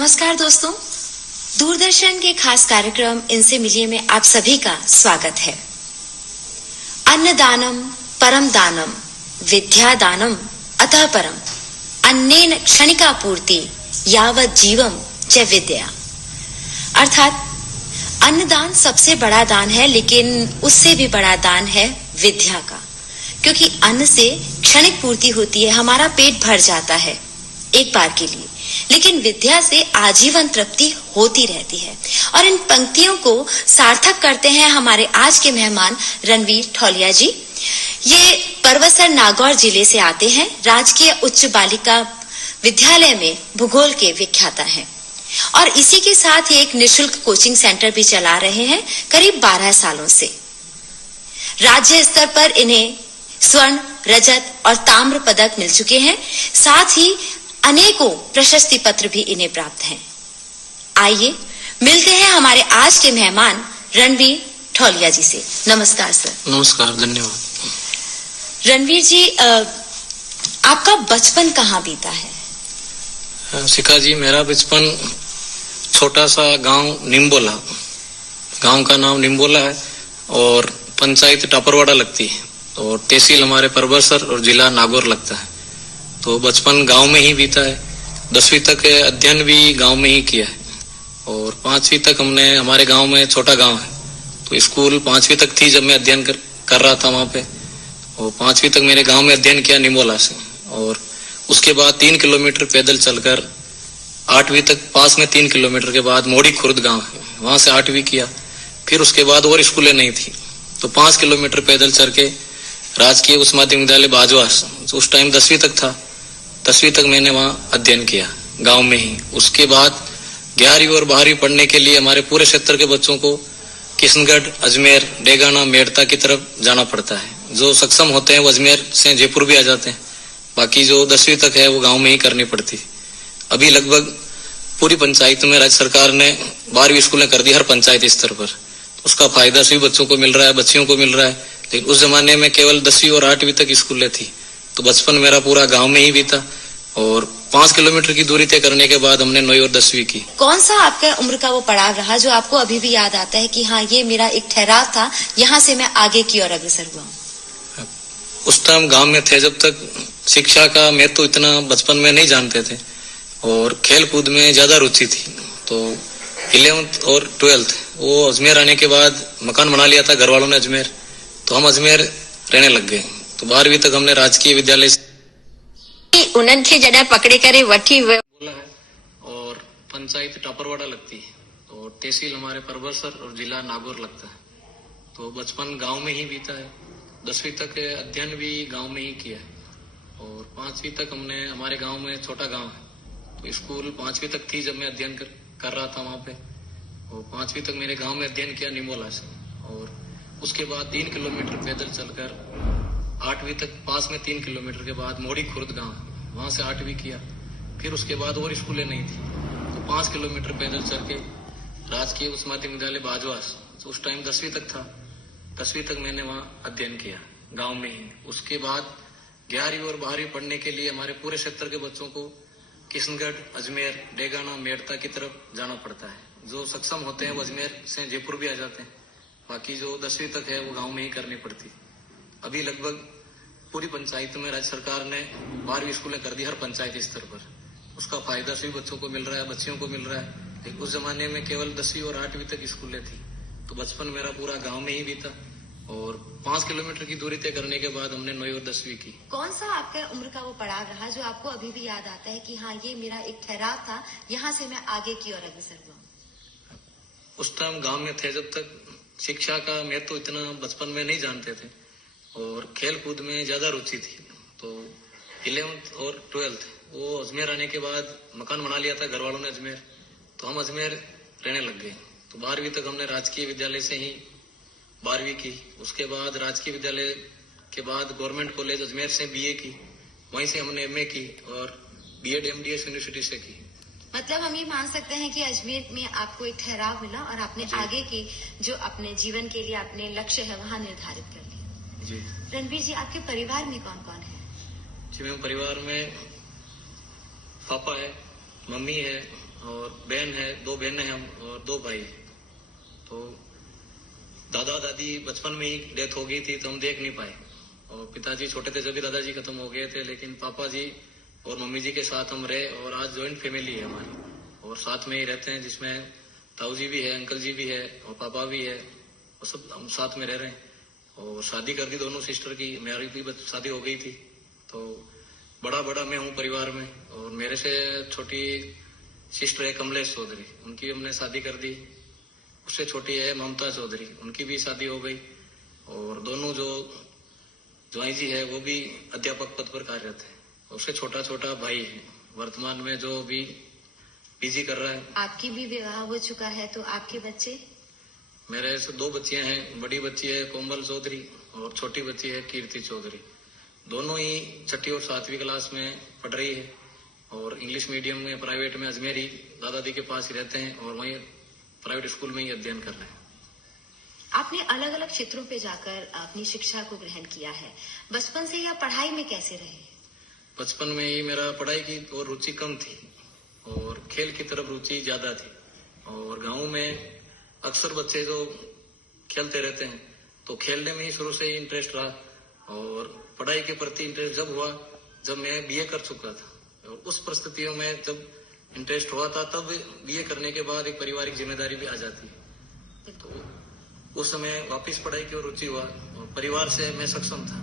नमस्कार दोस्तों, दूरदर्शन के खास कार्यक्रम इनसे मिलिए में आप सभी का स्वागत है। अन्नदानम परम दानम विद्या दानम अतः परम अन्नेन क्षणिका पूर्ति यावत जीवम च विद्या। अर्थात अन्नदान सबसे बड़ा दान है, लेकिन उससे भी बड़ा दान है विद्या का, क्योंकि अन्न से क्षणिक पूर्ति होती है, हमारा पेट भर जाता है एक बार के लिए, लेकिन विद्या से आजीवन तृप्ति होती रहती है। और इन पंक्तियों को सार्थक करते हैं हमारे आज के मेहमान रणवीर ठौलिया जी। ये परबतसर नागौर जिले से आते हैं। राजकीय उच्च बालिका विद्यालय में भूगोल के विख्याता हैं और इसी के साथ ही एक निशुल्क कोचिंग सेंटर भी चला रहे हैं करीब 12 सालों से। राज्य स्तर पर इन्हें स्वर्ण, रजत और ताम्र पदक मिल चुके हैं, साथ ही अनेकों प्रशस्ति पत्र भी इन्हें प्राप्त हैं। आइए मिलते हैं हमारे आज के मेहमान रणवीर ठौलिया जी से। नमस्कार सर। नमस्कार, धन्यवाद। रणवीर जी, आपका बचपन कहाँ बीता है? शिखा जी, मेरा बचपन छोटा सा गांव निम्बोला, गांव का नाम निम्बोला है और पंचायत टापरवाड़ा लगती है और तहसील हमारे परबतसर और जिला नागौर लगता है। तो बचपन गांव में ही बीता है। 10वीं तक अध्ययन भी गांव में ही किया है और 5वीं तक हमने, हमारे गांव में छोटा गांव है तो स्कूल 5वीं तक थी जब मैं अध्ययन कर रहा था वहां पे। और 5वीं तक मेरे गांव में अध्ययन किया निमोला से, और उसके बाद 3 किलोमीटर पैदल चलकर 8वीं तक पास में 3 किलोमीटर के बाद मोड़ी खुर्द गांव है, वहां से 8वीं किया। फिर उसके बाद और स्कूलें नहीं थी तो 5 किलोमीटर पैदल चल के राजकीय उच्च माध्यमिक विद्यालय बाजवास, उस टाइम 10वीं तक था, 10वीं तक मैंने वहाँ अध्ययन किया गांव में ही। उसके बाद 11वीं और 12वीं पढ़ने के लिए हमारे पूरे क्षेत्र के बच्चों को किशनगढ़, अजमेर, डेगाना, मेड़ता की तरफ जाना पड़ता है। जो सक्षम होते हैं वो अजमेर से जयपुर भी आ जाते हैं, बाकी जो 10वीं तक है वो गांव में ही करनी पड़ती है। अभी लगभग पूरी पंचायत में राज्य सरकार ने 12वीं स्कूलें कर दी हर पंचायत स्तर पर। उसका फायदा सभी बच्चों को मिल रहा है, बच्चियों को मिल रहा है। लेकिन उस जमाने में केवल 10वीं और 8वीं तक स्कूलें थी, तो बचपन मेरा पूरा गांव में ही बीता और 5 किलोमीटर की दूरी तय करने के बाद हमने 9वीं और 10वीं की। कौन सा आपका उम्र का वो पड़ाव रहा जो आपको अभी भी याद आता है कि हाँ, ये मेरा एक ठहराव था, यहाँ से मैं आगे की ओर अग्रसर हुआ? उस टाइम गांव में थे जब तक शिक्षा का मैं तो इतना बचपन में नहीं जानते थे और खेल कूद में ज्यादा रुचि थी। तो 11th और 12th वो अजमेर आने के बाद मकान बना लिया था घर वालों ने अजमेर, तो हम अजमेर रहने लग गए। तो 12वीं तक हमने राजकीय विद्यालय उन्हनि खे जॾहिं पकड़े करे वठी बोला है और पंचायत टापरवाड़ा लगती है और तहसील हमारे परबतसर और जिला नागौर लगता है। तो बचपन गांव में ही बीता है। 10वीं तक अध्ययन भी गांव में ही किया है और 5वीं तक हमने, हमारे गांव में छोटा गांव है तो स्कूल 5वीं तक थी जब मैं अध्ययन कर रहा था वहां पे। और 5वीं तक मेरे गांव में अध्ययन किया निमोला से और उसके बाद 3 किलोमीटर पैदल चलकर 8वीं तक पास में 3 किलोमीटर के बाद मोड़ी खुर्द गांव, वहां से 8वीं किया। फिर उसके बाद और स्कूलें नहीं थी तो 5 किलोमीटर पैदल चल के राजकीय उच्च माध्यमिक विद्यालय बाजवास, उस टाइम 10वीं तक था, 10वीं तक मैंने वहाँ अध्ययन किया गांव में ही। उसके बाद 11वीं और 12वीं पढ़ने के लिए हमारे पूरे क्षेत्र के बच्चों को किशनगढ़, अजमेर, डेगाना, मेड़ता की तरफ जाना पड़ता है। जो सक्षम होते हैं वो अजमेर से जयपुर भी आ जाते हैं, बाकी जो 10वीं तक है वो गांव में ही करनी पड़ती है। अभी लगभग पूरी पंचायत में राज्य सरकार ने 12वीं स्कूलें कर दी हर पंचायत स्तर पर। उसका फायदा सभी बच्चों को मिल रहा है, बच्चियों को मिल रहा है। लेकिन उस जमाने में केवल 10वीं और 8वीं तक स्कूलें थी, तो बचपन मेरा पूरा गांव में ही बीता और 5 किलोमीटर की दूरी तय करने के बाद हमने 9वीं और 10वीं की। कौन सा आपका उम्र का वो पड़ाव रहा जो आपको अभी भी याद आता है कि हाँ, ये मेरा एक ठहराव था, यहाँ से मैं आगे की ओर अग्रसर हुआ? उस टाइम गांव में थे जब तक शिक्षा का मैं तो इतना बचपन में नहीं जानते थे और खेल कूद में ज्यादा रुचि थी। तो 11th और 12th वो अजमेर आने के बाद मकान बना लिया था घर वालों ने अजमेर, तो हम अजमेर रहने लग गए। तो 12वीं तक हमने राजकीय विद्यालय से ही 12वीं की। उसके बाद राजकीय विद्यालय के बाद गवर्नमेंट कॉलेज अजमेर से BA की, वहीं से हमने MA की और B.Ed MDS यूनिवर्सिटी से की। मतलब हम ये मान सकते हैं कि अजमेर में आपको एक ठहराव मिला और आपने आगे की जो अपने जीवन के लिए अपने लक्ष्य है वहाँ निर्धारित कर लिया। जी। रणवीर जी, आपके परिवार में कौन कौन है? जी, मेरे परिवार में पापा है, मम्मी है और बहन है, 2 बहनें हैं हम और 2 भाई। तो दादा दादी बचपन में ही डेथ हो गई थी तो हम देख नहीं पाए, और पिताजी छोटे थे जब भी दादाजी खत्म हो गए थे, लेकिन पापा जी और मम्मी जी के साथ हम रहे और आज जॉइंट फैमिली है हमारी और साथ में ही रहते हैं, जिसमें ताऊ जी भी है, अंकल जी भी है और पापा भी है और सब हम साथ में रह रहे हैं। और शादी कर दी दोनों सिस्टर की, मेरी भी शादी हो गई थी। तो बड़ा मैं हूँ परिवार में, और मेरे से छोटी सिस्टर है कमलेश चौधरी, उनकी हमने शादी कर दी। उससे छोटी है ममता चौधरी, उनकी भी शादी हो गई। और दोनों जो ज्वाई जी है वो भी अध्यापक पद पर कार्यरत है। उससे छोटा भाई है वर्तमान में जो भी पीजी कर रहा है। आपकी भी विवाह हो चुका है, तो आपके बच्चे? मेरे से 2 बच्चियां हैं, बड़ी बच्ची है कोमल चौधरी और छोटी बच्ची है कीर्ति चौधरी। दोनों ही 6ठी और 7वीं क्लास में पढ़ रही है और इंग्लिश मीडियम में प्राइवेट में अजमेरी दादा दी के पास ही रहते हैं और वहीं प्राइवेट स्कूल में ही अध्ययन कर रहे हैं। आपने अलग अलग क्षेत्रों पे जाकर अपनी शिक्षा को ग्रहण किया है, बचपन से या पढ़ाई में कैसे रहे? बचपन में ही मेरा पढ़ाई की और रुचि कम थी और खेल की तरफ रुचि ज्यादा थी। और गांव में अक्सर बच्चे जो खेलते रहते हैं तो खेलने में ही शुरू से ही इंटरेस्ट रहा और पढ़ाई के प्रति इंटरेस्ट जब हुआ जब मैं बीए कर चुका था। और उस परिस्थितियों में जब इंटरेस्ट हुआ था तब बीए करने के बाद एक पारिवारिक जिम्मेदारी भी आ जाती है। तो उस समय वापस पढ़ाई की ओर रुचि हुआ और परिवार से मैं सक्षम था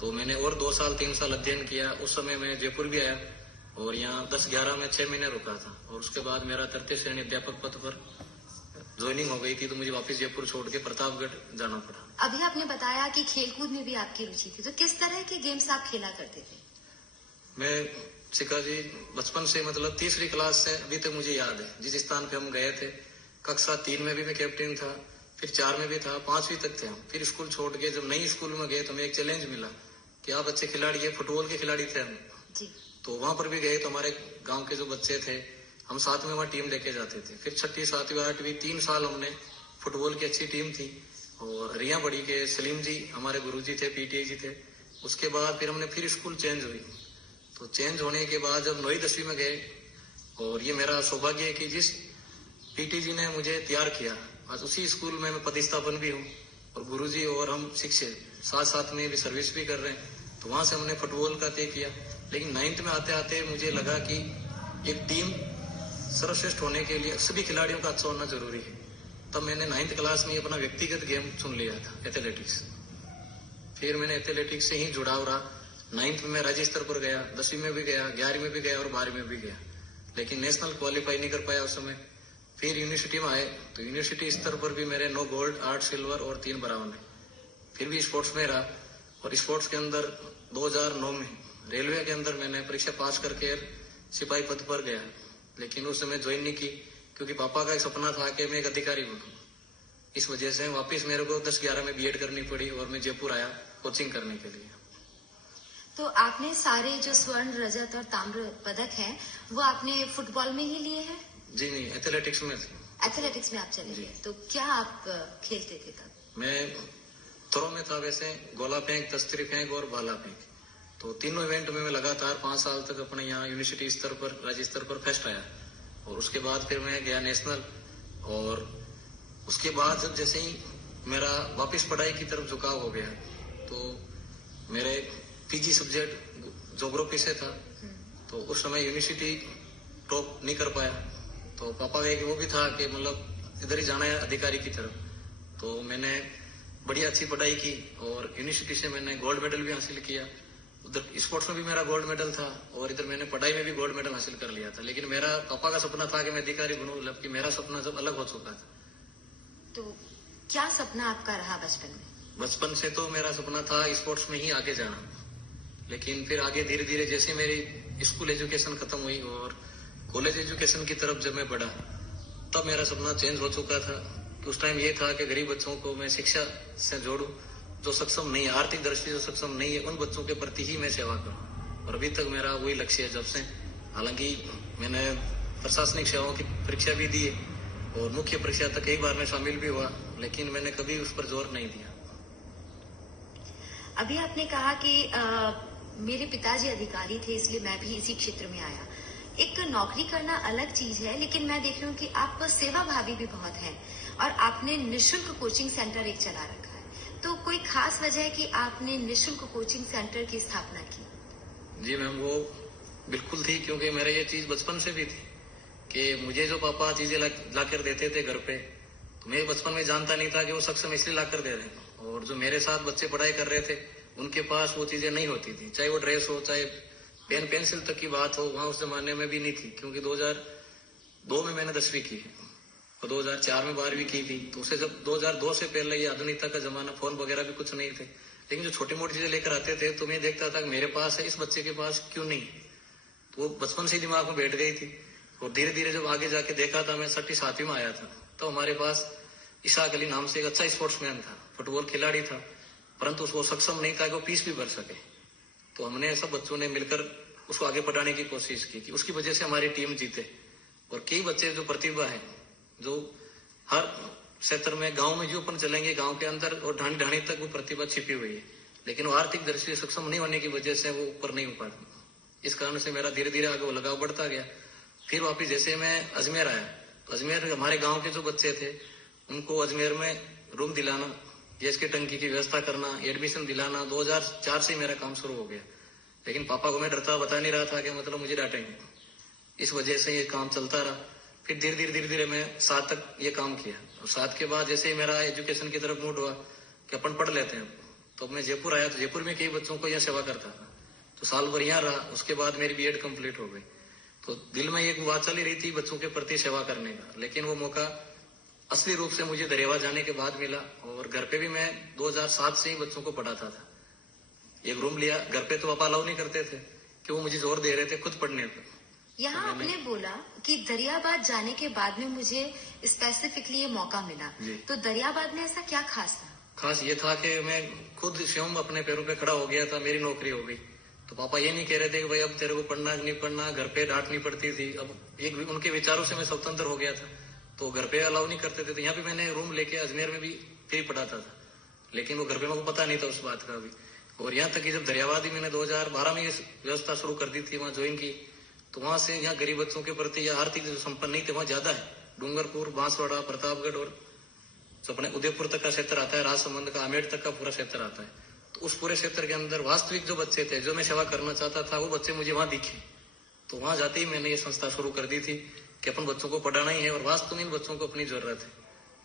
तो मैंने और 2 साल 3 साल अध्ययन किया। उस समय मैं जयपुर भी आया और यहाँ 10-11 में 6 महीने रुका था और उसके बाद मेरा 3य श्रेणी अध्यापक पद पर ज्वाइनिंग हो गई थी तो मुझे वापस जयपुर छोड़ के प्रतापगढ़ जाना पड़ा। अभी आपने बताया कि खेलकूद में भी आपकी रुचि थी, तो किस तरह के गेम्स आप खेला करते थे? मैं शिखा जी बचपन से मतलब 3री क्लास से अभी तक मुझे याद है जिस स्थान पे हम गए थे। कक्षा 3 में भी मैं कैप्टन था, फिर 4 में भी था, 5वीं तक थे हम। फिर स्कूल छोड़ के जब नई स्कूल में गए तो हमें एक चैलेंज मिला कि आप अच्छे खिलाड़ी है, फुटबॉल के खिलाड़ी थे हम जी। तो वहां पर भी गए तो हमारे गांव के जो बच्चे थे हम साथ में वहाँ टीम लेके जाते थे। फिर 6ठी 7वीं 8वीं 3 साल हमने फुटबॉल की अच्छी टीम थी और रिया बड़ी के सलीम जी हमारे गुरुजी थे, पीटीआई जी थे। उसके बाद फिर हमने फिर स्कूल चेंज हुई तो चेंज होने के बाद जब 9वीं 10वीं में गए और ये मेरा सौभाग्य है कि जिस पीटी जी ने मुझे तैयार किया आज उसी स्कूल में मैं पदस्थापन भी हूँ और गुरुजी और हम शिक्षक साथ में भी सर्विस भी कर रहे हैं। तो वहां से हमने फुटबॉल का तय किया। लेकिन 9th में आते आते मुझे लगा कि एक टीम सर्वश्रेष्ठ होने के लिए सभी खिलाड़ियों का अच्छा होना जरूरी है। तब मैंने 9th क्लास में अपना व्यक्तिगत गेम चुन लिया था एथलेटिक्स। फिर मैंने एथलेटिक्स से ही जुड़ाव रहा। 9th में मैं राज्य स्तर पर गया, 10वीं में भी गया, 11वीं में भी गया और 12वीं में भी गया, लेकिन नेशनल क्वालिफाई नहीं कर पाया उस समय। फिर यूनिवर्सिटी में आए तो यूनिवर्सिटी स्तर पर भी मेरे 9 गोल्ड 8 सिल्वर और 3 ब्राउन है। फिर भी स्पोर्ट्स में रहा और स्पोर्ट्स के अंदर 2009 में रेलवे के अंदर मैंने परीक्षा पास करके सिपाही पद पर गया, लेकिन उस समय ज्वाइन नहीं की क्योंकि पापा का एक सपना था कि मैं एक अधिकारी बनूं। इस वजह से वापस मेरे को 10-11 में बीएड करनी पड़ी और मैं जयपुर आया कोचिंग करने के लिए। तो आपने सारे जो स्वर्ण, रजत और ताम्र पदक हैं वो आपने फुटबॉल में ही लिए हैं? जी नहीं, एथलेटिक्स में थे। एथलेटिक्स में आप चले गए, तो क्या आप खेलते थे तब? मैं थ्रो में था, वैसे गोला फेंक, तस्तरी फेंक और भाला फेंक। तो तीनों इवेंट में मैं लगातार 5 साल तक अपने यहाँ यूनिवर्सिटी स्तर पर, राज्य स्तर पर फर्स्ट आया और उसके बाद फिर मैं गया नेशनल। और उसके बाद जब जैसे ही मेरा वापस पढ़ाई की तरफ झुकाव हो गया तो मेरे पीजी सब्जेक्ट ज्योग्राफी से था तो उस समय यूनिवर्सिटी टॉप नहीं कर पाया। तो पापा का एक वो भी था कि मतलब इधर ही जाना है अधिकारी की तरफ। तो मैंने बड़ी अच्छी पढ़ाई की और यूनिवर्सिटी से मैंने गोल्ड मेडल भी हासिल किया। उधर स्पोर्ट्स में भी मेरा गोल्ड मेडल था और इधर मैंने पढ़ाई में भी गोल्ड मेडल हासिल कर लिया था। लेकिन मेरा पापा का सपना था कि मैं अधिकारी बनूं, जबकि मेरा सपना जब अलग हो चुका था। तो क्या सपना आपका रहा बचपन में? बचपन से तो मेरा सपना था स्पोर्ट्स में ही आगे जाना, लेकिन फिर आगे धीरे धीरे जैसे मेरी स्कूल एजुकेशन खत्म हुई और कॉलेज एजुकेशन की तरफ जब मैं बढ़ा तब मेरा सपना चेंज हो चुका था। उस टाइम ये था कि गरीब बच्चों को मैं शिक्षा से जोड़ूं, जो सक्षम नहीं है, आर्थिक दृष्टि से सक्षम नहीं है, उन बच्चों के प्रति ही मैं सेवा करूं। और अभी तक मेरा वही लक्ष्य है जब से। हालांकि मैंने प्रशासनिक सेवाओं की परीक्षा भी दी है और मुख्य परीक्षा तक कई बार मैं शामिल भी हुआ, लेकिन मैंने कभी उस पर जोर नहीं दिया। अभी आपने कहा कि मेरे पिताजी अधिकारी थे इसलिए मैं भी इसी क्षेत्र में आया, एक नौकरी करना अलग चीज है, लेकिन मैं देख रही हूँ कि आप सेवा भावी भी बहुत हैं और आपने निशुल्क कोचिंग सेंटर एक चला रखा है। तो कोई खास वजह है कि आपने निशुल्क कोचिंग सेंटर की स्थापना की? जी मैम, वो बिल्कुल थी, क्योंकि मेरा ये चीज बचपन से भी थी कि मुझे जो पापा चीजें ला कर देते थे घर पे, तो मैं बचपन में जानता नहीं था कि वो सक्षम इसलिए ला कर दे रहे हैं। और जो मेरे साथ बच्चे पढ़ाई कर रहे थे उनके पास वो चीजें नहीं होती थी, चाहे वो ड्रेस हो, चाहे पेन पेंसिल तक की बात हो, वहां उस जमाने में भी नहीं थी। क्योंकि 2002 में मैंने 10वीं की है और 2004 में 12वीं की थी। तो उसे जब 2002 से पहले ये आधुनिकता का जमाना, फोन वगैरह भी कुछ नहीं थे, लेकिन जो छोटी मोटी चीजें लेकर आते थे तो मैं देखता था कि मेरे पास है, इस बच्चे के पास क्यों नहीं। तो वो बचपन से दिमाग में बैठ गई थी। और धीरे धीरे जब आगे जाके देखा था, मैं 6वीं 7वीं में आया था, तो हमारे पास इशाक अली नाम से एक अच्छा स्पोर्ट्समैन था, फुटबॉल खिलाड़ी था, परंतु उसको सक्षम नहीं था कि वो फीस भी भर सके। तो हमने सब बच्चों ने मिलकर उसको आगे बढ़ाने की कोशिश की कि उसकी वजह से हमारी टीम जीते। और कई बच्चे जो प्रतिभा है, जो हर क्षेत्र में, गांव में जो अपन चलेंगे, गांव के अंदर और ढाणी ढाणी तक वो प्रतिभा छिपी हुई है, लेकिन वो आर्थिक दृष्टि से सक्षम नहीं होने की वजह से वो ऊपर नहीं हो पाते। इस कारण से मेरा धीरे धीरे आगे वो लगाव बढ़ता गया। फिर वापिस जैसे मैं अजमेर आया, तो अजमेर हमारे गाँव के जो बच्चे थे उनको अजमेर में रूम दिलाना, गैस की टंकी की व्यवस्था करना, एडमिशन दिलाना, 2004 से मेरा काम शुरू हो गया। लेकिन पापा को मैं डरता बता नहीं रहा था कि मतलब मुझे डांटेंगे, इस वजह से ये काम चलता रहा। फिर धीरे धीरे मैं 7 तक ये काम किया। और 7 के बाद जैसे ही मेरा एजुकेशन की तरफ मूड हुआ कि अपन पढ़ लेते हैं, तो मैं जयपुर आया, तो जयपुर में कई बच्चों को यह सेवा करता था, तो साल भर यहाँ रहा। उसके बाद मेरी बीएड कंप्लीट हो गई। तो दिल में एक बात चली रही थी बच्चों के प्रति सेवा करने का, लेकिन वो मौका असली रूप से मुझे दरियावा जाने के बाद मिला। और घर पे भी मैं 2007 से ही बच्चों को पढ़ाता था। एक रूम लिया, घर पे तो पापा अलाउ नहीं करते थे कि वो मुझे जोर दे रहे थे खुद पढ़ने पर। यहाँ तो आपने बोला कि दरियाबाद जाने के बाद में मुझे स्पेसिफिकली ये मौका मिला, तो दरियाबाद में ऐसा क्या खास था? खास ये था कि मैं खुद स्वयं अपने पैरों पे खड़ा हो गया था, मेरी नौकरी हो गई। तो पापा ये नहीं कह रहे थे कि भाई अब तेरे को पढ़ना नहीं पढ़ना, घर पे डांट नहीं पड़ती थी। अब एक उनके विचारों से मैं स्वतंत्र हो गया था, तो घर पे अलाउ नहीं करते थे। तो यहाँ पे मैंने रूम लेके अजमेर में भी फ्री पढ़ाता था, लेकिन वो घर पे मेरे को पता नहीं था उस बात का भी। और यहाँ तक कि जब दरियाबाद ही मैंने 2012 में व्यवस्था शुरू कर दी थी, वहाँ ज्वाइन की, तो वहां से यहाँ गरीब बच्चों के प्रति या आर्थिक जो संपन्न नहीं थे वहाँ ज्यादा है। डूंगरपुर, बांसवाड़ा, प्रतापगढ़ और जो अपने उदयपुर तक का क्षेत्र आता है, राजसमंद का, आमेर तक का पूरा क्षेत्र आता है। तो उस पूरे क्षेत्र के अंदर वास्तविक जो बच्चे थे, जो मैं सेवा करना चाहता था, वो बच्चे मुझे वहां दिखे। तो वहां जाते ही मैंने ये संस्था शुरू कर दी थी कि अपन बच्चों को पढ़ाना ही है और वास्तव में इन बच्चों को अपनी जरूरत है।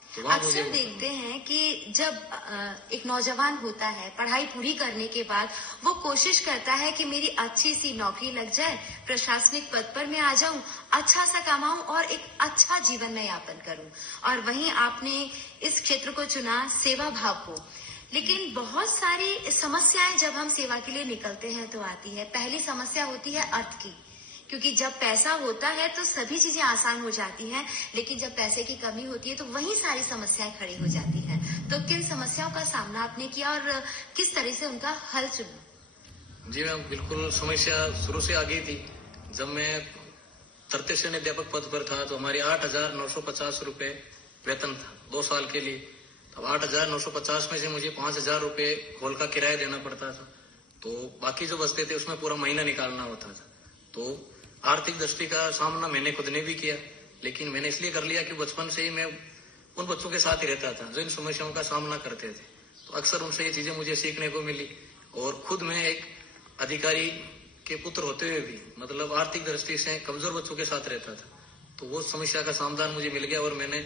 तो अक्सर देखते हैं कि जब एक नौजवान होता है, पढ़ाई पूरी करने के बाद वो कोशिश करता है कि मेरी अच्छी सी नौकरी लग जाए, प्रशासनिक पद पर मैं आ जाऊं, अच्छा सा कमाऊं और एक अच्छा जीवन में यापन करूं। और वहीं आपने इस क्षेत्र को चुना, सेवा भाव को। लेकिन बहुत सारी समस्याएं जब हम सेवा के लिए निकलते हैं तो आती है। पहली समस्या होती है अर्थ की, क्योंकि जब पैसा होता है तो सभी चीजें आसान हो जाती हैं, लेकिन जब पैसे की कमी होती है तो वहीं सारी समस्याएं खड़ी हो जाती हैं। तो किन समस्याओं का सामना आपने किया और किस तरह से उनका हल चुना? जी मैम, बिल्कुल समस्या शुरू से आ गई थी। जब मैं तृतीय श्रेणी अध्यापक पद पर था तो हमारी 8,950 रुपए वेतन था 2 साल के लिए। अब 8,950 में से मुझे 5,000 रुपए हॉल का किराया देना पड़ता था, तो बाकी जो बचते थे उसमें पूरा महीना निकालना होता था। तो आर्थिक दृष्टि का सामना मैंने खुद ने भी किया, लेकिन मैंने इसलिए कर लिया कि बचपन से ही मैं उन बच्चों के साथ ही रहता था जो इन समस्याओं का सामना करते थे। तो अक्सर उनसे ये चीजें मुझे सीखने को मिली। और खुद मैं एक अधिकारी के पुत्र होते हुए भी मतलब आर्थिक दृष्टि से कमजोर बच्चों के साथ रहता था, तो वो समस्या का समाधान मुझे मिल गया। और मैंने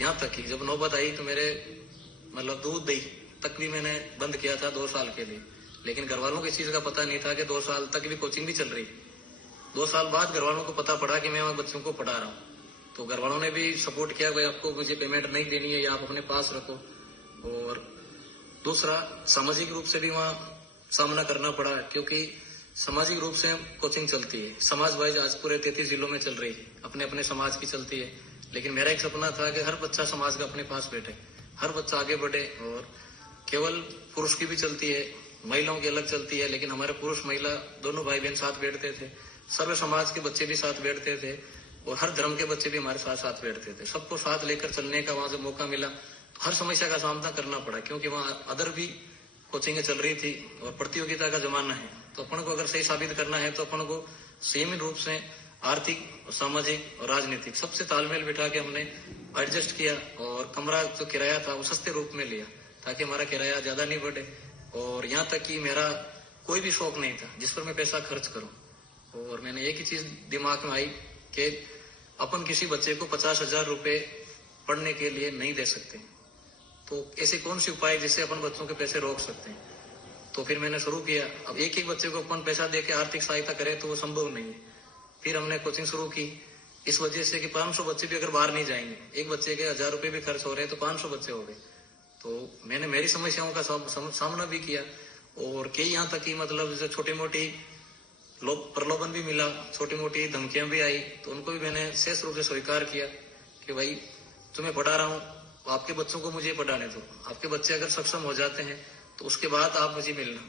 यहाँ तक कि जब नौबत आई तो मेरे मतलब दूध दही तक भी मैंने बंद किया था 2 साल के लिए। लेकिन घर वालों को इस चीज का पता नहीं था कि 2 साल तक भी कोचिंग भी चल रही। 2 साल बाद घर वालों को पता पड़ा कि मैं वहां बच्चों को पढ़ा रहा हूँ, तो घर वालों ने भी सपोर्ट किया, भाई आपको मुझे पेमेंट नहीं देनी है, या आप अपने पास रखो। और दूसरा, सामाजिक रूप से भी वहाँ सामना करना पड़ा, क्योंकि सामाजिक रूप से कोचिंग चलती है, समाज वाइज आज पूरे 33 जिलों में चल रही है, अपने अपने समाज की चलती है। लेकिन मेरा एक सपना था कि हर बच्चा समाज का अपने पास बैठे, हर बच्चा आगे बढ़े। और केवल पुरुष की भी चलती है, महिलाओं की अलग चलती है, लेकिन हमारे पुरुष महिला दोनों भाई बहन साथ बैठते थे, सर्व समाज के बच्चे भी साथ बैठते थे और हर धर्म के बच्चे भी हमारे साथ साथ बैठते थे। सबको साथ लेकर चलने का वहां से मौका मिला, तो हर समस्या का सामना करना पड़ा, क्योंकि वहाँ अदर भी कोचिंग चल रही थी और प्रतियोगिता का जमाना है। तो अपन को अगर सही साबित करना है तो अपन को संयमित रूप से आर्थिक, सामाजिक और राजनीतिक सबसे तालमेल बिठा के हमने एडजस्ट किया और कमरा जो किराया था वो सस्ते रूप में लिया ताकि हमारा किराया ज्यादा नहीं बढ़े। और यहाँ तक कि मेरा कोई भी शौक नहीं था जिस पर मैं पैसा खर्च करूं। और मैंने एक ही चीज दिमाग में आई कि अपन किसी बच्चे को 50,000 रुपए पढ़ने के लिए नहीं दे सकते, तो ऐसे कौन सी उपाय जिससे अपन बच्चों के पैसे रोक सकते हैं। तो फिर मैंने शुरू किया। अब एक एक बच्चे को अपन पैसा देके आर्थिक सहायता करें तो वो संभव नहीं है। फिर हमने कोचिंग शुरू की इस वजह से कि 500 बच्चे भी अगर बाहर नहीं जाएंगे, एक बच्चे के 1000 रुपए भी खर्च हो रहे हैं तो 500 बच्चे हो गए। तो मैंने मेरी समस्याओं का सामना भी किया और कई यहाँ तक कि मतलब जैसे छोटी मोटी प्रलोभन भी मिला, छोटी मोटी धमकियां भी आई, तो उनको भी मैंने शेष रूप से स्वीकार किया कि भाई तुम्हें पढ़ा रहा हूँ, आपके बच्चों को मुझे पढ़ाने दो, आपके बच्चे अगर सक्षम हो जाते हैं तो उसके बाद आप मुझे मिलना।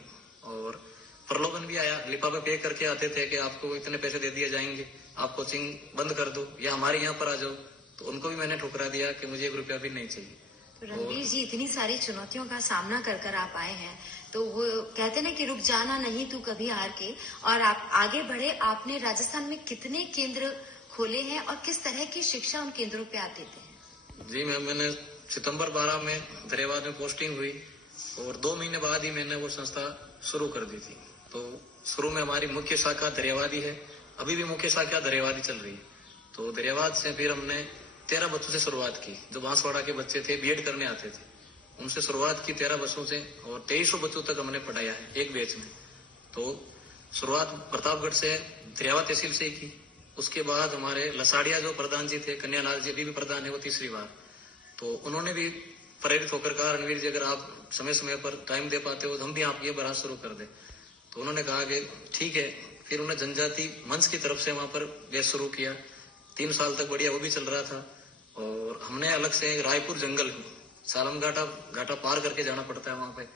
और प्रलोभन भी आया, लिफाफे पे करके आते थे कि आपको इतने पैसे दे दिए जाएंगे, आप कोचिंग बंद कर दो या हमारे यहाँ पर आ जाओ, तो उनको भी मैंने ठुकरा दिया कि मुझे 1 रुपया भी नहीं चाहिए। तो रणवीर जी, इतनी सारी चुनौतियों का सामना कर आप आए हैं, तो वो कहते ना कि रुक जाना नहीं तू कभी हार के, और आप आगे बढ़े। आपने राजस्थान में कितने केंद्र खोले हैं और किस तरह की शिक्षा उन केंद्रों पे आप देते हैं? जी मैंने सितंबर 12 में दरियाबाद में पोस्टिंग हुई और 2 महीने बाद ही मैंने वो संस्था शुरू कर दी थी। तो शुरू में हमारी मुख्य शाखा दरियावादी है, अभी भी मुख्य शाखा दरियावादी चल रही है। तो दरियाबाद से फिर हमने 13 बच्चों से शुरुआत की, जो बांसवाड़ा के बच्चे थे, बीएड करने आते थे, उनसे शुरुआत की 13 बच्चों से और 2300 बच्चों तक हमने पढ़ाया है एक बैच में। तो शुरुआत प्रतापगढ़ से दरियावा तहसील से ही की। उसके बाद हमारे लसाड़िया जो प्रधान जी थे, कन्यालाल जी अभी भी प्रधान है, वो 3री बार, तो उन्होंने भी प्रेरित होकर कहा रणवीर जी अगर आप समय समय पर टाइम दे पाते हो तो हम भी आपकी बरात शुरू कर दे। तो उन्होंने कहा कि ठीक है। फिर उन्होंने जनजाति मंच की तरफ से वहां पर बैच शुरू किया, 3 साल तक बढ़िया वो भी चल रहा था। और हमने अलग से रायपुर जंगल सालम घाटा पार करके जाना पड़ता है वहां पे,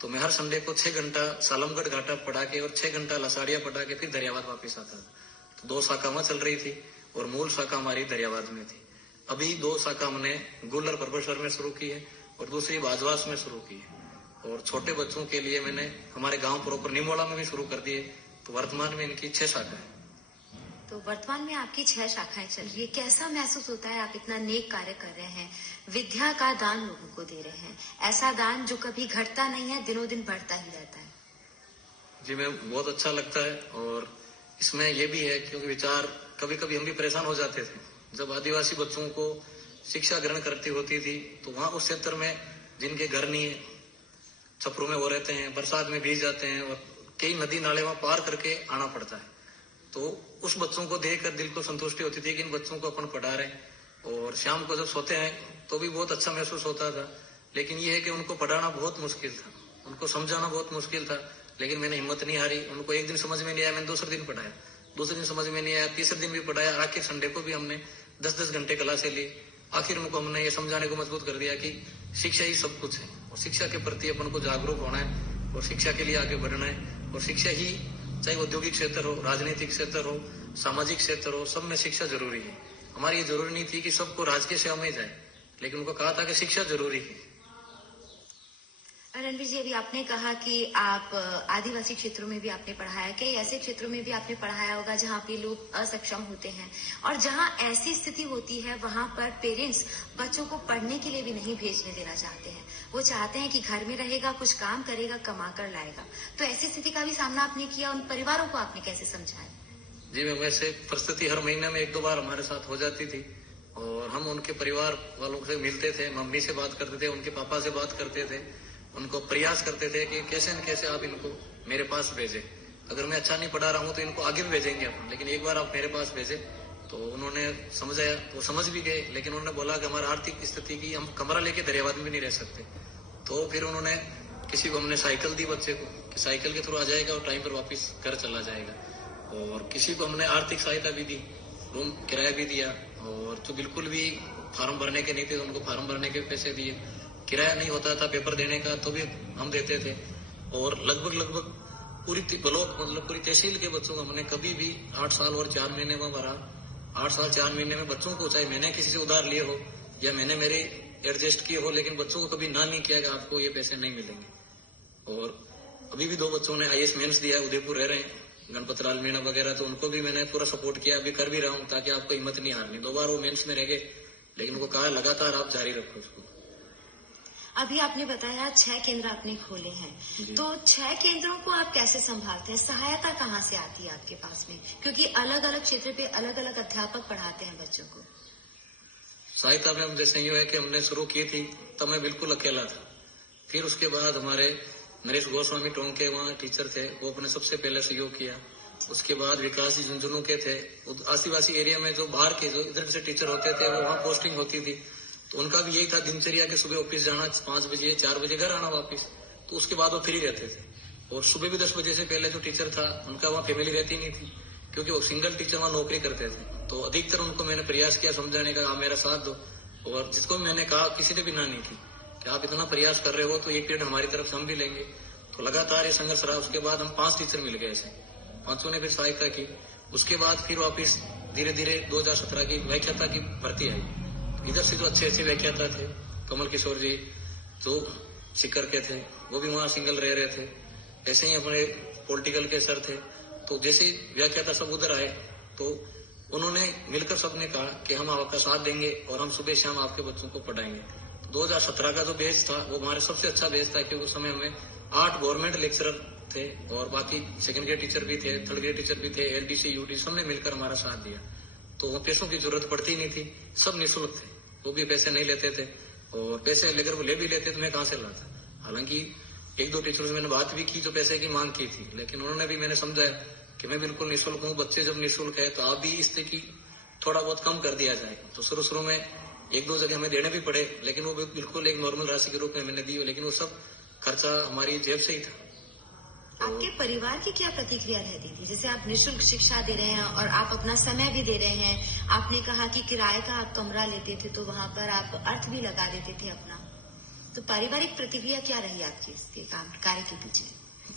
तो मैं हर संडे को 6 घंटा सालमगढ़ घाटा पढ़ा के और 6 घंटा लसाड़िया पढ़ा के फिर दरियाबाद वापस आता था। तो 2 शाखा वहां चल रही थी और मूल शाखा हमारी दरियाबाद में थी। अभी 2 शाखा हमने गुल्लर परबेश्वर में शुरू की है और दूसरी बाजवास में शुरू की है। और छोटे बच्चों के लिए मैंने हमारे गांव प्रोपर निमोला में भी शुरू कर दिए। तो वर्तमान में इनकी 6 शाखा है। तो वर्तमान में आपकी 6 शाखाएं चल रही है, कैसा महसूस होता है? आप इतना नेक कार्य कर रहे हैं, विद्या का दान लोगों को दे रहे हैं, ऐसा दान जो कभी घटता नहीं है, दिनों दिन बढ़ता ही रहता है। जी मैं बहुत अच्छा लगता है। और इसमें यह भी है क्योंकि विचार कभी कभी हम भी परेशान हो जाते थे जब आदिवासी बच्चों को शिक्षा ग्रहण करती होती थी, तो वहां उस क्षेत्र में जिनके घर नहीं है, छपरों में वो रहते हैं, बरसात में भीग जाते हैं और कई नदी नाले वहां पार करके आना पड़ता है। तो उस बच्चों को देखकर दिल को संतुष्टि होती थी कि इन बच्चों को अपन पढ़ा रहे हैं। और शाम को जब सोते हैं तो भी बहुत अच्छा महसूस होता था। लेकिन यह है कि उनको पढ़ाना बहुत मुश्किल था, उनको समझाना बहुत मुश्किल था। लेकिन मैंने हिम्मत नहीं हारी। उनको एक दिन समझ में नहीं आया, मैंने दूसरे दिन पढ़ाया, दूसरे दिन समझ में नहीं आया, तीसरे दिन भी पढ़ाया। आखिर संडे को भी हमने 10-10 घंटे क्लासें ली। आखिर उनको हमने ये समझाने को मजबूत कर दिया कि शिक्षा ही सब कुछ है और शिक्षा के प्रति अपन को जागरूक होना है और शिक्षा के लिए आगे बढ़ना है। और शिक्षा ही, चाहे औद्योगिक क्षेत्र हो, राजनीतिक क्षेत्र हो, सामाजिक क्षेत्र हो, सब में शिक्षा जरूरी है। हमारी ये जरूरी नहीं थी कि सबको राजकीय सेवा में जाए, लेकिन उनको कहा था कि शिक्षा जरूरी है। रणवीर जी, अभी आपने कहा कि आप आदिवासी क्षेत्रों में भी आपने पढ़ाया, कई ऐसे क्षेत्रों में भी आपने पढ़ाया होगा जहाँ पे लोग असक्षम होते हैं और जहाँ ऐसी स्थिति होती है वहां पर पेरेंट्स बच्चों को पढ़ने के लिए भी नहीं भेजने देना चाहते हैं। वो चाहते हैं कि घर में रहेगा, कुछ काम करेगा, कमा कर लाएगा। तो ऐसी स्थिति का भी सामना आपने किया, उन परिवारों को आपने कैसे समझाया? जी मैम, वैसे परिस्थिति हर महीने में 1-2 बार हमारे साथ हो जाती थी और हम उनके परिवार वालों से मिलते थे, मम्मी से बात करते थे, उनके पापा से बात करते थे, उनको प्रयास करते थे कि कैसे न कैसे आप इनको मेरे पास भेजें। अगर मैं अच्छा नहीं पढ़ा रहा हूँ तो इनको आगे भी भेजेंगे अपन, लेकिन एक बार आप मेरे पास भेजे। तो उन्होंने समझाया, वो समझ भी गए, लेकिन उन्होंने बोला कि हमारा आर्थिक स्थिति की, हम कमरा लेके दरियाबाद में भी नहीं रह सकते। तो फिर उन्होंने किसी को हमने साइकिल दी बच्चे को कि साइकिल के थ्रू आ जाएगा और टाइम पर वापस घर चला जाएगा। और किसी को हमने आर्थिक सहायता भी दी, रूम किराया भी दिया। और जो बिल्कुल भी फार्म भरने के नहीं थे उनको फार्म भरने के पैसे दिए। किराया नहीं होता था पेपर देने का तो भी हम देते थे। और लगभग पूरी ब्लॉक, मतलब पूरी तहसील के बच्चों को हमने कभी भी 8 साल और 4 महीने में भरा। 8 साल 4 महीने में बच्चों को, चाहे मैंने किसी से उधार लिए हो या मैंने मेरे एडजस्ट किए हो, लेकिन बच्चों को कभी ना नहीं किया कि आपको ये पैसे नहीं मिलेंगे। और अभी भी 2 बच्चों ने IAS मेंस दिया है, उदयपुर रह रहे हैं, गणपत लाल मीणा वगैरह, तो उनको भी मैंने पूरा सपोर्ट किया, अभी कर भी रहा हूँ, ताकि आपको हिम्मत नहीं हारनी। 2 बार वो मेंस में रह गए, लेकिन उनको कहा लगातार आप जारी रखो उसको। अभी आपने बताया 6 केंद्र आपने खोले हैं, तो 6 केंद्रों को आप कैसे संभालते हैं? सहायता कहाँ से आती है आपके पास में? क्योंकि अलग अलग क्षेत्र पे अलग अलग अध्यापक पढ़ाते हैं बच्चों को। सहायता में जैसे यूँ है कि हमने शुरू की थी तब मैं बिल्कुल अकेला था। फिर उसके बाद हमारे नरेश गोस्वामी टोंग के वहाँ टीचर थे, वो अपने सबसे पहले सहयोग किया। उसके बाद विकास जी झुंझुनू के थे, आदिवासी एरिया में जो बाहर के जो इधर से टीचर होते थे वो वहाँ पोस्टिंग होती थी, तो उनका भी यही था दिनचर्या के सुबह ऑफिस जाना, 5 बजे 4 बजे घर आना वापस। तो उसके बाद वो फ्री रहते थे, और सुबह भी 10 बजे से पहले जो टीचर था उनका वहाँ फैमिली रहती नहीं थी, क्योंकि वो सिंगल टीचर वहाँ नौकरी करते थे। तो अधिकतर उनको मैंने प्रयास किया समझाने का, आप मेरा साथ दो, और जिसको भी मैंने कहा किसी ने भी ना नहीं की कि आप इतना प्रयास कर रहे हो तो एक पीरियड हमारी तरफ से हम भी लेंगे। तो लगातार ये संघर्ष रहा। उसके बाद हम 5 टीचर मिल गए, ऐसे 5 ने फिर सहायता की। उसके बाद फिर वापिस धीरे धीरे 2017 की व्याख्याता की भर्ती आई। इधर से जो अच्छे व्याख्याता थे, कमल किशोर जी जो सिक्कर के थे, वो भी वहाँ सिंगल रह रहे थे। ऐसे ही अपने पॉलिटिकल के सर थे, तो जैसे व्याख्याता सब उधर आए तो उन्होंने मिलकर सबने कहा कि हम आपका साथ देंगे और हम सुबह शाम आपके बच्चों को पढ़ाएंगे। 2017 का जो बैच था वो हमारे सबसे अच्छा बैच था, क्योंकि उस समय हमें 8 गवर्नमेंट लेक्चरर थे और बाकी सेकंड ग्रेड टीचर भी थे, थर्ड ग्रेड टीचर भी थे, एलडीसी यूटी सबने मिलकर हमारा साथ दिया। तो वो पैसों की जरूरत पड़ती नहीं थी, सब निःशुल्क थे, वो भी पैसे नहीं लेते थे, और पैसे लेकर वो ले भी लेते तो मैं कहाँ से लाता। हालांकि 1-2 टीचरों से मैंने बात भी की जो पैसे की मांग की थी, लेकिन उन्होंने भी मैंने समझाया कि मैं बिल्कुल निःशुल्क हूँ, बच्चे जब निःशुल्क है तो आप भी इससे की थोड़ा बहुत कम कर दिया जाए। तो शुरू में 1-2 जगह हमें देने भी पड़े, लेकिन वो बिल्कुल एक नॉर्मल राशि के रूप में मैंने दी, लेकिन वो सब खर्चा हमारी जेब से ही था। आपके परिवार की क्या प्रतिक्रिया रहती थी? जैसे आप निःशुल्क शिक्षा दे रहे हैं और आप अपना समय भी दे रहे हैं, आपने कहा कि किराए का आप कमरा लेते थे तो वहां पर आप अर्थ भी लगा देते थे अपना, तो पारिवारिक प्रतिक्रिया क्या रही आपकी इसके कार्य के पीछे?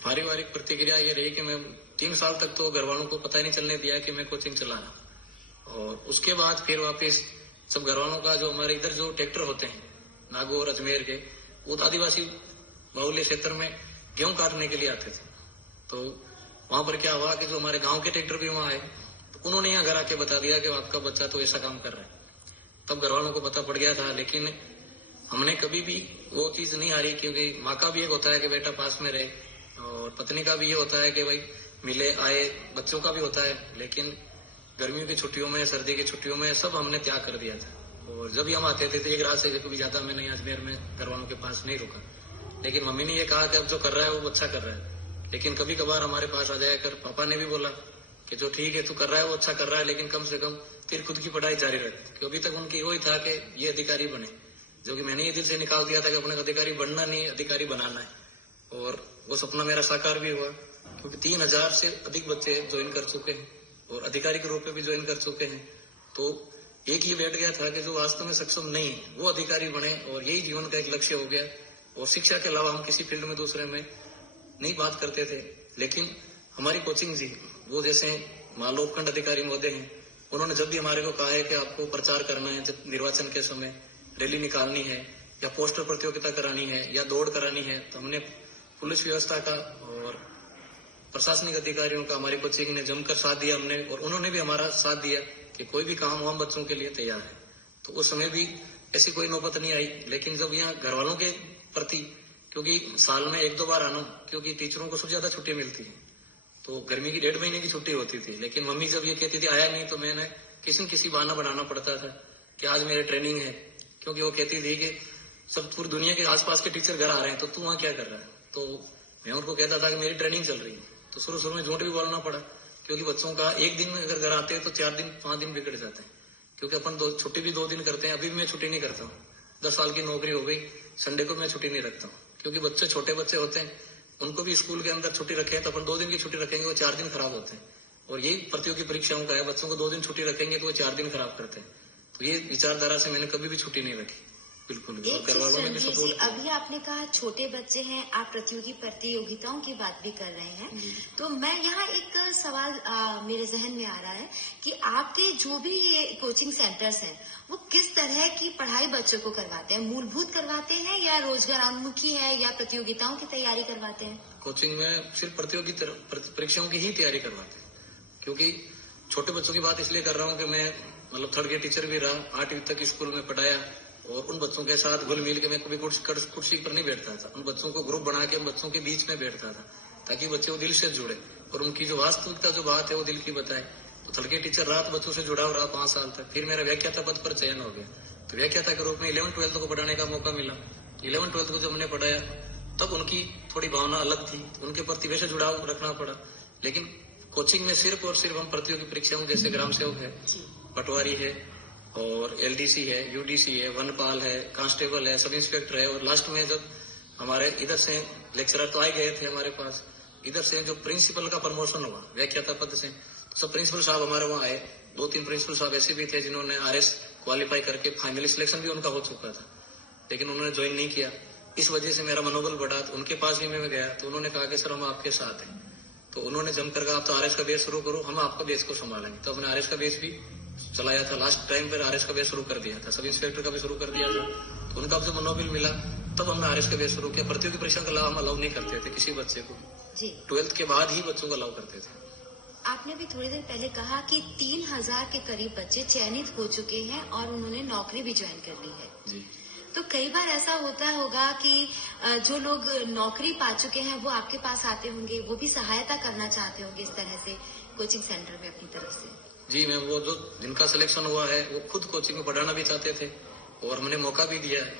पारिवारिक प्रतिक्रिया ये रही कि मैं 3 साल तक तो घर वालों को पता ही नहीं चलने दिया कि मैं कोचिंग चला रहा। और उसके बाद फिर वापस सब घर वालों का जो हमारे इधर जो ट्रैक्टर होते हैं नागौर अजमेर के, वो तो आदिवासी बाहुल्य क्षेत्र में गेहूं काटने के लिए आते थे। तो वहां पर क्या हुआ कि जो हमारे गांव के ट्रैक्टर भी वहां आए, तो उन्होंने यहाँ घर आके बता दिया कि आपका बच्चा तो ऐसा काम कर रहा है। तब घर वालों को पता पड़ गया था, लेकिन हमने कभी भी वो चीज नहीं हारी, क्योंकि माँ का भी एक होता है कि बेटा पास में रहे, और पत्नी का भी ये होता है कि भाई मिले आए, बच्चों का भी होता है। लेकिन गर्मियों की छुट्टियों में, सर्दी की छुट्टियों में सब हमने त्याग कर दिया था। और जब भी हम आते थे तो एक रात से कभी ज्यादा मैंने अजमेर में घर वालों के पास नहीं रुका। लेकिन मम्मी ने ये कहा कि अब जो कर रहा है वो अच्छा कर रहा है, लेकिन कभी कभार हमारे पास आ जाया कर। पापा ने भी बोला कि जो ठीक है तू कर रहा है वो अच्छा कर रहा है, लेकिन कम से कम तेरी खुद की पढ़ाई जारी रख, क्योंकि अभी तक उनकी वही था कि ये अधिकारी बने, जो कि मैंने ये दिल से निकाल दिया था कि अपने अधिकारी बनना नहीं, अधिकारी बनाना है। और वो सपना मेरा साकार भी हुआ, क्योंकि 3000 से अधिक बच्चे ज्वाइन कर चुके हैं और अधिकारी के रूप में भी ज्वाइन कर चुके हैं। तो एक ही बैठ गया था कि जो वास्तव में सक्षम नहीं है वो अधिकारी बने, और यही जीवन का एक लक्ष्य हो गया। और शिक्षा के अलावा हम किसी फील्ड में दूसरे में नहीं बात करते थे। लेकिन हमारी कोचिंग जी, वो जैसे मालोकखंड अधिकारी महोदय हैं, उन्होंने जब भी हमारे को कहा है कि आपको प्रचार करना है, जब निर्वाचन के समय रैली निकालनी है या पोस्टर प्रतियोगिता करानी है या दौड़ करानी है, तो हमने पुलिस व्यवस्था का और प्रशासनिक अधिकारियों का हमारी कोचिंग ने जमकर साथ दिया हमने, और उन्होंने भी हमारा साथ दिया कि कोई भी काम हम बच्चों के लिए तैयार है। तो उस समय भी ऐसी कोई नौबत नहीं आई। लेकिन जब यहाँ घर वालों के प्रति, क्योंकि साल में 1-2 बार आना, क्योंकि टीचरों को सबसे ज्यादा छुट्टी मिलती है, तो गर्मी की 1.5 महीने की छुट्टी होती थी। लेकिन मम्मी जब ये कहती थी आया नहीं, तो मैंने किसी न किसी बहाना बनाना पड़ता था कि आज मेरे ट्रेनिंग है, क्योंकि वो कहती थी कि सब पूरी दुनिया के आसपास के टीचर घर आ रहे हैं तो तू वहाँ क्या कर रहा है। तो मैं उनको कहता था कि मेरी ट्रेनिंग चल रही है। तो शुरू में झूठ भी बोलना पड़ा, क्योंकि बच्चों का एक दिन अगर घर आते हैं तो 4 दिन 5 दिन बिगड़ जाते हैं, क्योंकि अपन छुट्टी भी 2 दिन करते हैं। अभी भी मैं छुट्टी नहीं करता हूँ, 10 साल की नौकरी हो गई, संडे को मैं छुट्टी नहीं रखता हूँ, क्योंकि बच्चे छोटे बच्चे होते हैं, उनको भी स्कूल के अंदर छुट्टी रखें तो अपन 2 दिन की छुट्टी रखेंगे, वो 4 दिन खराब होते हैं। और यही प्रतियोगी परीक्षाओं का है, बच्चों को 2 दिन छुट्टी रखेंगे तो वो 4 दिन खराब करते हैं। तो ये विचारधारा से मैंने कभी भी छुट्टी नहीं रखी। बिल्कुल। एक घर वालों ने भी चीज जी, सपोर्ट किया। अभी आपने कहा छोटे बच्चे हैं, आप प्रतियोगिताओं की बात भी कर रहे हैं, तो मैं यहाँ एक सवाल मेरे जहन में आ रहा है कि आपके जो भी ये कोचिंग सेंटर्स हैं वो किस तरह की पढ़ाई बच्चों को करवाते हैं? मूलभूत करवाते हैं या रोजगारोन्मुखी है या प्रतियोगिताओं की तैयारी करवाते हैं? कोचिंग में सिर्फ प्रतियोगिता परीक्षाओं की ही तैयारी करवाते हैं, क्योंकि छोटे बच्चों की बात इसलिए कर रहा हूँ कि मैं मतलब 3rd ग्रेड टीचर भी रहा, 8वीं तक स्कूल में पढ़ाया और उन बच्चों के साथ घुल मिल के मैं कभी कुर्सी पर नहीं बैठता था। उन बच्चों को ग्रुप बना के उन बच्चों के बीच में बैठता था ताकि बच्चे वो दिल से जुड़े और उनकी जो वास्तविकता जो बात है वो दिल की बताए। तो 3rd ग्रेड टीचर रात बच्चों से जुड़ा रहा 5 साल तक। फिर मेरा व्याख्याता पद पर चयन हो गया, तो व्याख्याता के रूप में 11th-12th को पढ़ाने का मौका मिला। 11th-12th को जब हमने पढ़ाया तब उनकी थोड़ी भावना अलग थी, उनके प्रति वैसे जुड़ाव रखना पड़ा। लेकिन कोचिंग में सिर्फ और सिर्फ हम प्रतियोगी परीक्षाओं जैसे ग्राम सेवक है, पटवारी है और LDC है, UDC है, वनपाल है, कांस्टेबल है, सब इंस्पेक्टर है, और लास्ट में जब हमारे इधर से लेक्चरर तो आए गए थे हमारे पास, इधर से जो प्रिंसिपल का प्रमोशन हुआ व्याख्याता पद से, तो सब प्रिंसिपल साहब हमारे वहाँ आए। 2-3 प्रिंसिपल साहब ऐसे भी थे जिन्होंने RS क्वालिफाई करके फाइनली सिलेक्शन भी उनका हो चुका था, लेकिन उन्होंने ज्वाइन नहीं किया। इस वजह से मेरा मनोबल बढ़ा, तो उनके पास भी मैं गया तो उन्होंने कहा कि सर हम आपके साथ हैं। तो उन्होंने जमकर कहा आप तो RS का बेस शुरू करो, हम आपका बेस को संभालेंगे। तो हमने RS का बेस भी चलाया था, लास्ट टाइम पर RS का बेस शुरू कर दिया था, सब इंस्पेक्टर का भी शुरू कर दिया था। तो उनका जब मनोबल मिला तब हमने RS का बेस शुरू किया। प्रतियोगी परीक्षा का लाभ हम अलाउ नहीं करते थे किसी बच्चे को जी, 12th के बाद ही बच्चों को अलाउ करते थे। आपने भी थोड़ी देर पहले कहा कि 3000 के करीब बच्चे चयनित हो चुके हैं और उन्होंने नौकरी भी ज्वाइन कर ली है जी। तो कई बार ऐसा होता होगा कि जो लोग नौकरी पा चुके हैं वो आपके पास आते होंगे, वो भी सहायता करना चाहते होंगे इस तरह से कोचिंग सेंटर में अपनी तरफ से। जी मैम, वो जो जिनका सिलेक्शन हुआ है वो खुद कोचिंग में पढ़ाना भी चाहते थे और हमने मौका भी दिया है।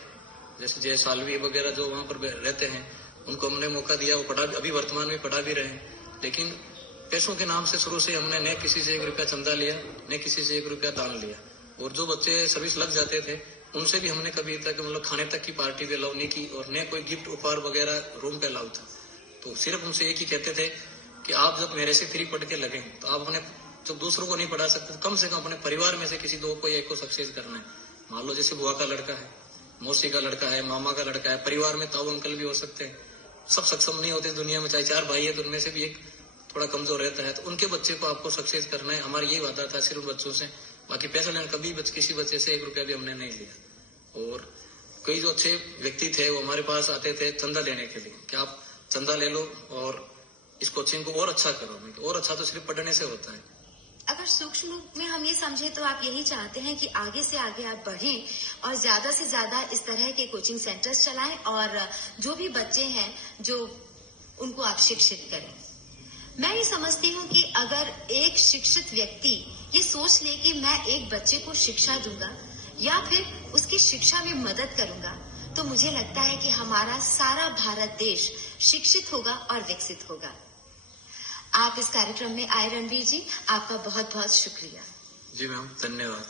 जैसे जय सालवी वगैरह जो वहाँ पर रहते हैं उनको हमने मौका दिया, वो पढ़ा, अभी वर्तमान में पढ़ा भी रहे हैं। लेकिन पैसों के नाम से शुरू से हमने न किसी से 1 रुपया चंदा लिया, न किसी से 1 रुपया दान लिया। और जो बच्चे सर्विस लग जाते थे उनसे भी हमने कभी तक मतलब खाने तक की पार्टी भी अलाउ नहीं की और न कोई गिफ्ट उपहार वगैरह रूम पे अलाउ था। तो सिर्फ उनसे एक ही कहते थे कि आप जब मेरे से फ्री पढ़ के लगे तो आप अपने जब दूसरों को नहीं पढ़ा सकते कम से कम अपने परिवार में से किसी 2 को या 1 को सक्सेस करना है। मान लो जैसे बुआ का लड़का है, मौसी का लड़का है, मामा का लड़का है, परिवार में ताऊ अंकल भी हो सकते हैं, सब सक्षम नहीं होते दुनिया में, चाहे 4 भाई है तो उनमें से भी एक थोड़ा कमजोर रहता है, तो उनके बच्चे को आपको सक्सेस करना है। हमारा यही वादा था सिर्फ बच्चों से, बाकी पैसा लेना कभी किसी बच्चे से 1 रुपया भी हमने नहीं लिया। और कई जो अच्छे व्यक्ति थे वो हमारे पास आते थे चंदा लेने के लिए कि आप चंदा ले लो और इस कोचिंग को और अच्छा करो। और अच्छा तो सिर्फ पढ़ने से होता है। अगर सूक्ष्म रूप में हम ये समझे तो आप यही चाहते हैं कि आगे से आगे आप बढ़ें और ज्यादा से ज्यादा इस तरह के कोचिंग सेंटर्स चलाएं और जो भी बच्चे हैं जो उनको आप शिक्षित करें। मैं ये समझती हूँ कि अगर एक शिक्षित व्यक्ति ये सोच ले कि मैं एक बच्चे को शिक्षा दूंगा या फिर उसकी शिक्षा में मदद करूंगा, तो मुझे लगता है कि हमारा सारा भारत देश शिक्षित होगा और विकसित होगा। आप इस कार्यक्रम में आए रणवीर जी, आपका बहुत बहुत शुक्रिया। जी मैम, धन्यवाद।